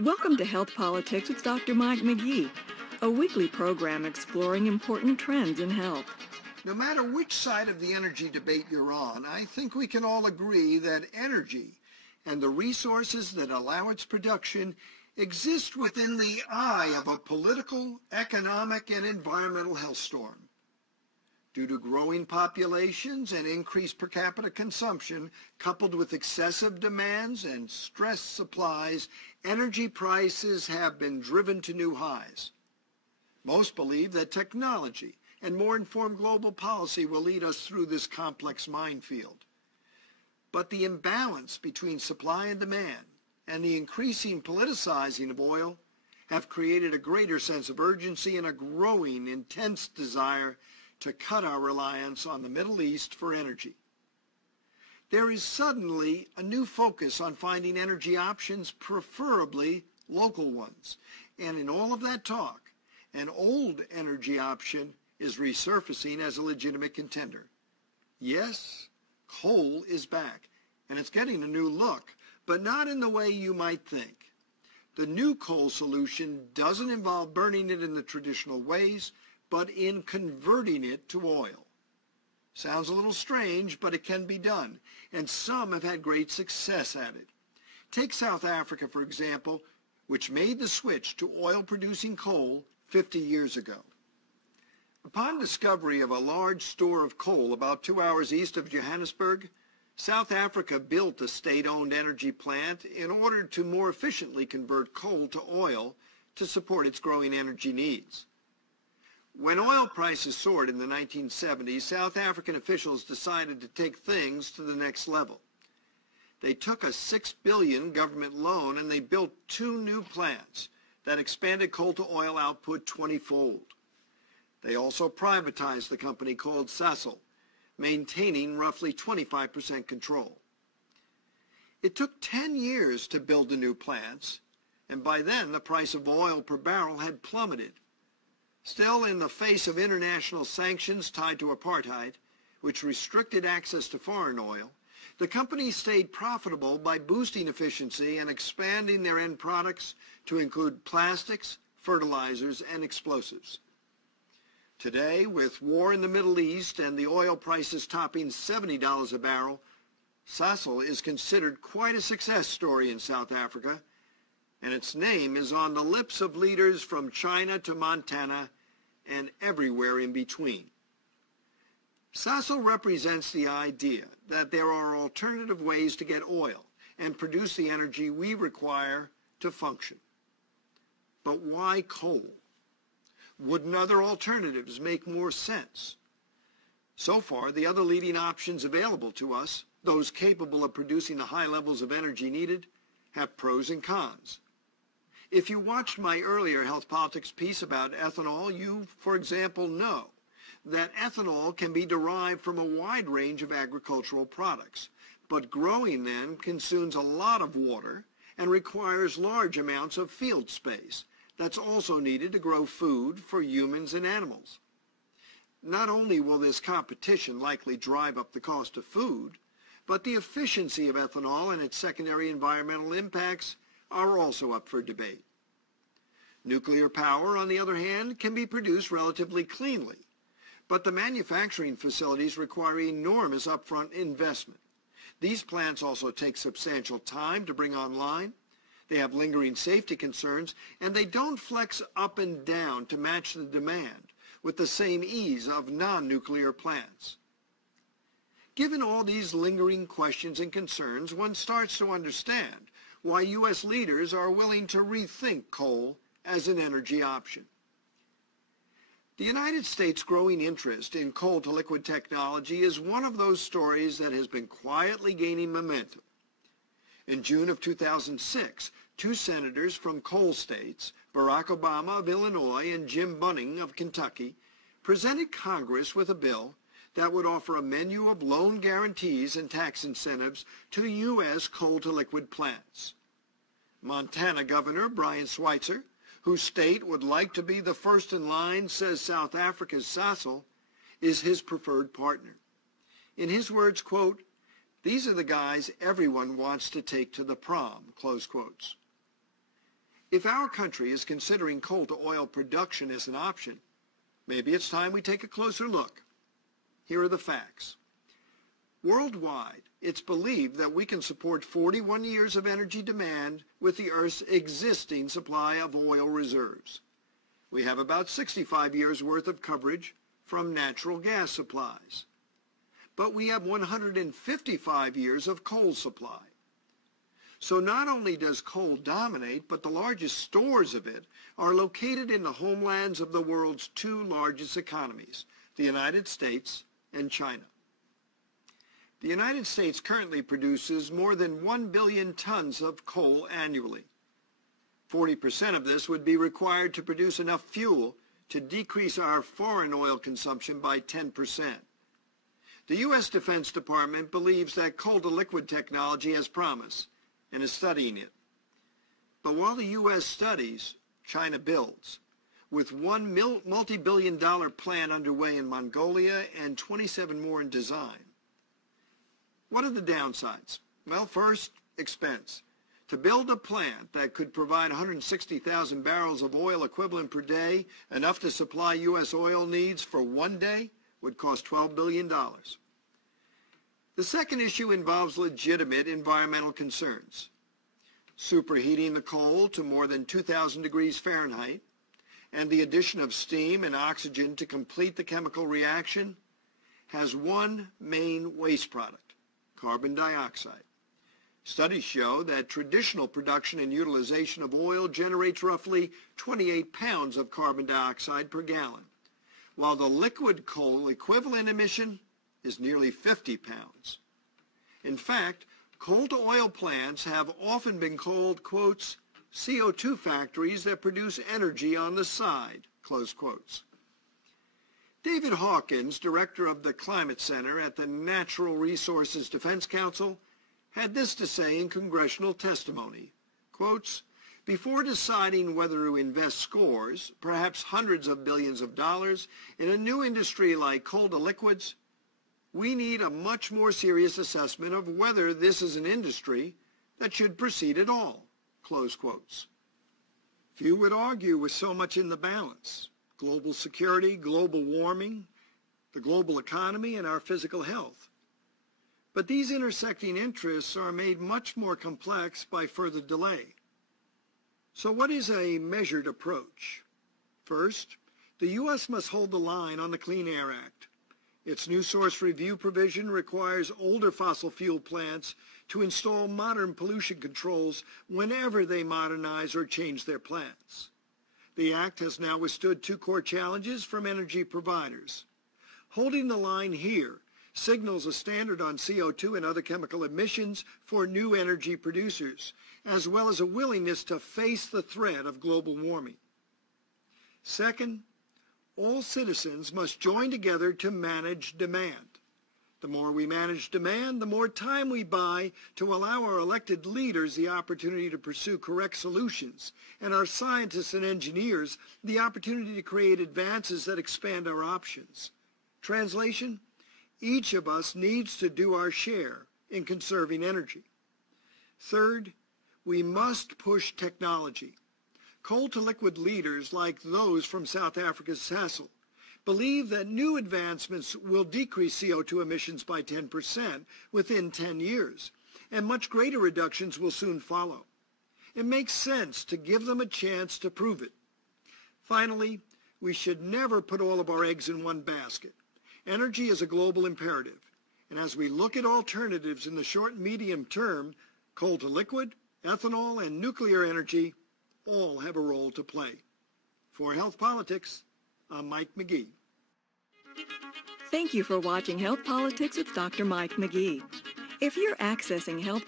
Welcome to Health Politics with Dr. Mike McGee, a weekly program exploring important trends in health. No matter which side of the energy debate you're on, I think we can all agree that energy and the resources that allow its production exist within the eye of a political, economic, and environmental hellstorm. Due to growing populations and increased per capita consumption, coupled with excessive demands and stressed supplies, energy prices have been driven to new highs. Most believe that technology and more informed global policy will lead us through this complex minefield. But the imbalance between supply and demand and the increasing politicizing of oil have created a greater sense of urgency and a growing, intense desire to cut our reliance on the Middle East for energy. There is suddenly a new focus on finding energy options, preferably local ones. And in all of that talk, an old energy option is resurfacing as a legitimate contender. Yes, coal is back, and it's getting a new look, but not in the way you might think. The new coal solution doesn't involve burning it in the traditional ways, but in converting it to oil. Sounds a little strange, but it can be done, and some have had great success at it. Take South Africa, for example, which made the switch to oil-producing coal 50 years ago. Upon discovery of a large store of coal about 2 hours east of Johannesburg, South Africa built a state-owned energy plant in order to more efficiently convert coal to oil to support its growing energy needs. When oil prices soared in the 1970s, South African officials decided to take things to the next level. They took a $6 billion government loan and they built 2 new plants that expanded coal-to-oil output 20-fold. They also privatized the company called Sasol, maintaining roughly 25% control. It took 10 years to build the new plants, and by then the price of oil per barrel had plummeted. Still, in the face of international sanctions tied to apartheid, which restricted access to foreign oil, the company stayed profitable by boosting efficiency and expanding their end products to include plastics, fertilizers, and explosives. Today, with war in the Middle East and the oil prices topping $70 a barrel, Sasol is considered quite a success story in South Africa, and its name is on the lips of leaders from China to Montana and everywhere in between. Sasol represents the idea that there are alternative ways to get oil and produce the energy we require to function. But why coal? Wouldn't other alternatives make more sense? So far, the other leading options available to us, those capable of producing the high levels of energy needed, have pros and cons. If you watched my earlier Health Politics piece about ethanol, you, for example, know that ethanol can be derived from a wide range of agricultural products, but growing them consumes a lot of water and requires large amounts of field space that's also needed to grow food for humans and animals. Not only will this competition likely drive up the cost of food, but the efficiency of ethanol and its secondary environmental impacts are also up for debate. Nuclear power, on the other hand, can be produced relatively cleanly, but the manufacturing facilities require enormous upfront investment. These plants also take substantial time to bring online. They have lingering safety concerns, and they don't flex up and down to match the demand with the same ease of non-nuclear plants. Given all these lingering questions and concerns, one starts to understand why U.S. leaders are willing to rethink coal as an energy option. The United States' growing interest in coal-to-liquid technology is one of those stories that has been quietly gaining momentum. In June of 2006, 2 senators from coal states, Barack Obama of Illinois and Jim Bunning of Kentucky, presented Congress with a bill that would offer a menu of loan guarantees and tax incentives to U.S. coal-to-liquid plants. Montana Governor Brian Schweitzer, whose state would like to be the first in line, says South Africa's Sasol is his preferred partner. In his words, quote, These are the guys everyone wants to take to the prom, close quotes. If our country is considering coal to oil production as an option, maybe it's time we take a closer look. Here are the facts. Worldwide, it's believed that we can support 41 years of energy demand with the Earth's existing supply of oil reserves. We have about 65 years' worth of coverage from natural gas supplies. But we have 155 years of coal supply. So not only does coal dominate, but the largest stores of it are located in the homelands of the world's two largest economies, the United States and China. The United States currently produces more than 1 billion tons of coal annually. 40% of this would be required to produce enough fuel to decrease our foreign oil consumption by 10%. The U.S. Defense Department believes that coal-to-liquid technology has promise and is studying it. But while the U.S. studies, China builds, with one multi-billion-dollar plan underway in Mongolia and 27 more in design. What are the downsides? Well, first, expense. To build a plant that could provide 160,000 barrels of oil equivalent per day, enough to supply U.S. oil needs for one day, would cost $12 billion. The second issue involves legitimate environmental concerns. Superheating the coal to more than 2,000 degrees Fahrenheit and the addition of steam and oxygen to complete the chemical reaction has one main waste product, carbon dioxide. Studies show that traditional production and utilization of oil generates roughly 28 pounds of carbon dioxide per gallon, while the liquid coal equivalent emission is nearly 50 pounds. In fact, coal-to-oil plants have often been called, quotes, CO2 factories that produce energy on the side, close quotes. David Hawkins, director of the Climate Center at the Natural Resources Defense Council, had this to say in congressional testimony, quotes, before deciding whether to invest scores, perhaps hundreds of billions of dollars in a new industry like coal-to-liquids, we need a much more serious assessment of whether this is an industry that should proceed at all, close quotes. Few would argue with so much in the balance: global security, global warming, the global economy, and our physical health. But these intersecting interests are made much more complex by further delay. So what is a measured approach? First, the U.S. must hold the line on the Clean Air Act. Its new source review provision requires older fossil fuel plants to install modern pollution controls whenever they modernize or change their plants. The Act has now withstood two core challenges from energy providers. Holding the line here signals a standard on CO2 and other chemical emissions for new energy producers, as well as a willingness to face the threat of global warming. Second, all citizens must join together to manage demand. The more we manage demand, the more time we buy to allow our elected leaders the opportunity to pursue correct solutions, and our scientists and engineers the opportunity to create advances that expand our options. Translation: each of us needs to do our share in conserving energy. Third, we must push technology. Coal-to-liquid leaders like those from South Africa's Sasol believe that new advancements will decrease CO2 emissions by 10% within 10 years, and much greater reductions will soon follow. It makes sense to give them a chance to prove it. Finally, we should never put all of our eggs in one basket. Energy is a global imperative, and as we look at alternatives in the short and medium term, coal-to-liquid, ethanol, and nuclear energy all have a role to play. For Health Politics, I'm Mike McGee. Thank you for watching Health Politics with Dr. Mike McGee. If you're accessing Health